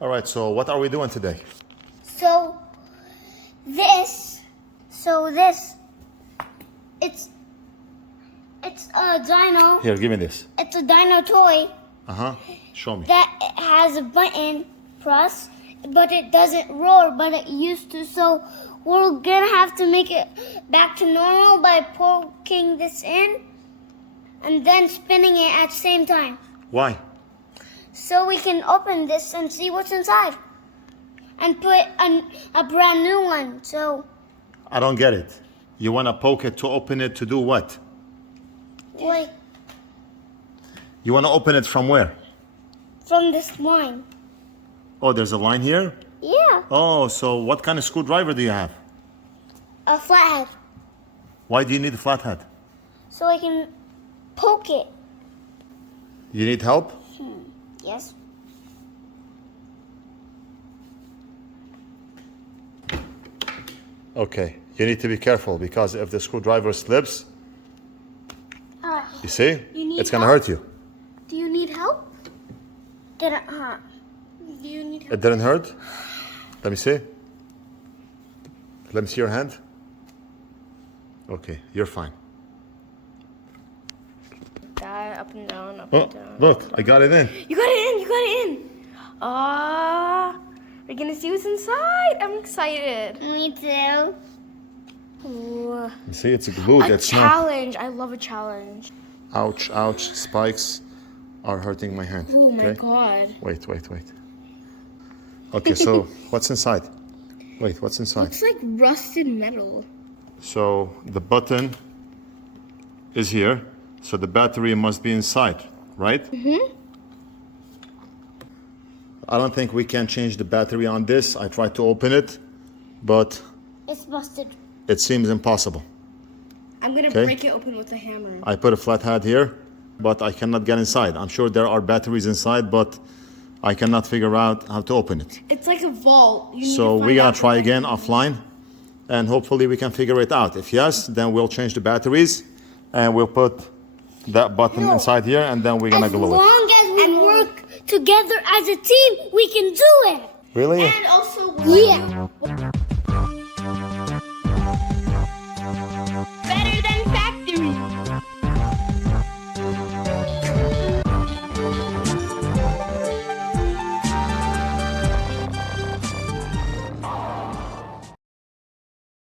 All right, so what are we doing today? It's a dino. Here, give me this. It's a dino toy. Show me. That has a button press, but it doesn't roar, but it used to. So we're gonna have to make it back to normal by poking this in and then spinning it at the same time. Why? So we can open this and see what's inside and put a brand new one. So I don't get it. You want to poke it to open it to do what? like You want to open it from where? from this line. Oh, there's a line here? Yeah, Oh, so what kind of screwdriver do you have? a flathead. Why do you need a flathead? So I can poke it. You need help? Yes. Okay, you need to be careful because if the screwdriver slips, you see, You need it's gonna help? hurt you. Do you need help? Didn't hurt. Do you need help? It didn't hurt? Let me see. Let me see your hand. Okay, you're fine. Up and down, up Oh, and down. look, I got it in. You got it in, you got it in. We're gonna see what's inside. I'm excited. Me too. Ooh. You see, it's glued. A It's not. challenge. I love a challenge. Ouch, ouch. Spikes are hurting my hand. Oh my Okay? god. Wait. Okay, so what's inside? Wait, what's inside? Looks like rusted metal. So the button is here. So the battery must be inside, right? Mm-hmm. I don't think we can change the battery on this. I tried to open it, but It's busted. it seems impossible. I'm gonna Okay. break it open with a hammer. I put a flathead here, but I cannot get inside. I'm sure there are batteries inside, but I cannot figure out how to open it. It's like a vault. You need So to we're find gonna out try what- again offline, and hopefully we can figure it out. If yes, then we'll change the batteries, and we'll put that button No. inside here, and then we're gonna As glue it. long as we work together as a team, we can do it. Really? And also, Yeah.